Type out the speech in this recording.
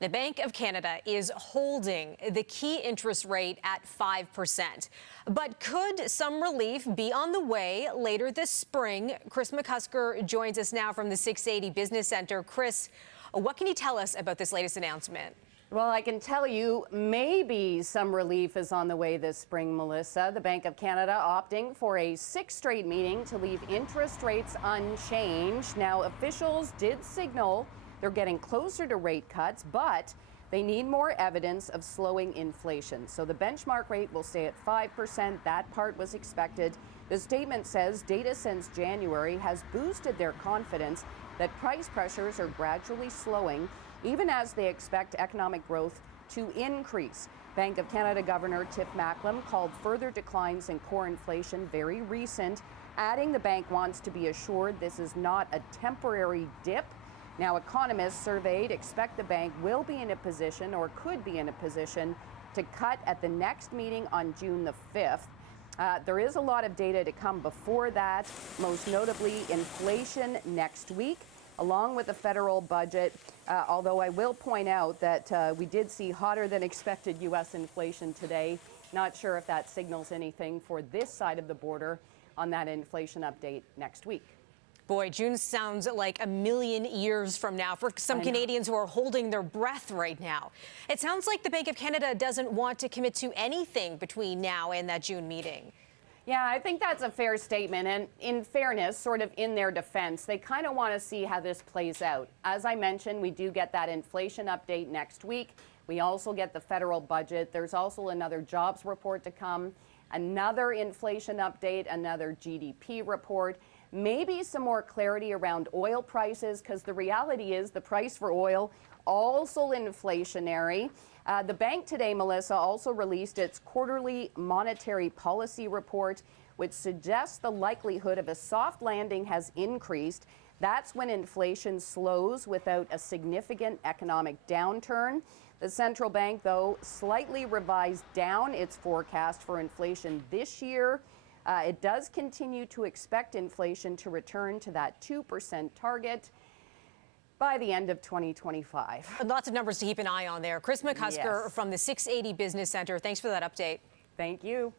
The Bank of Canada is holding the key interest rate at 5%. But could some relief be on the way later this spring? Kris McCusker joins us now from the 680 Business Center. Kris, what can you tell us about this latest announcement? Well, I can tell you maybe some relief is on the way this spring, Melissa. The Bank of Canada opting for a 6th straight meeting to leave interest rates unchanged. Now, officials did signal they're getting closer to rate cuts, but they need more evidence of slowing inflation. So the benchmark rate will stay at 5%. That part was expected. The statement says data since January has boosted their confidence that price pressures are gradually slowing, even as they expect economic growth to increase. Bank of Canada Governor Tiff Macklem called further declines in core inflation very recent, adding the bank wants to be assured this is not a temporary dip. Now, economists surveyed expect the bank will be in a position, or could be in a position, to cut at the next meeting on June the 5th. There is a lot of data to come before that, most notably inflation next week, along with the federal budget. Although I will point out that we did see hotter than expected U.S. inflation today. Not sure if that signals anything for this side of the border on that inflation update next week. Boy, June sounds like a million years from now for some Canadians who are holding their breath right now. It sounds like the Bank of Canada doesn't want to commit to anything between now and that June meeting. Yeah, I think that's a fair statement. And in fairness, sort of in their defense, they kind of want to see how this plays out. As I mentioned, we do get that inflation update next week. We also get the federal budget. There's also another jobs report to come, another inflation update, another GDP report. Maybe some more clarity around oil prices, because the reality is the price for oil also inflationary. The bank today, Melissa, also released its quarterly monetary policy report, which suggests the likelihood of a soft landing has increased. That's when inflation slows without a significant economic downturn. The central bank, though, slightly revised down its forecast for inflation this year. It does continue to expect inflation to return to that 2% target by the end of 2025. Lots of numbers to keep an eye on there. Kris McCusker from the 680 Business Center. Thanks for that update. Thank you.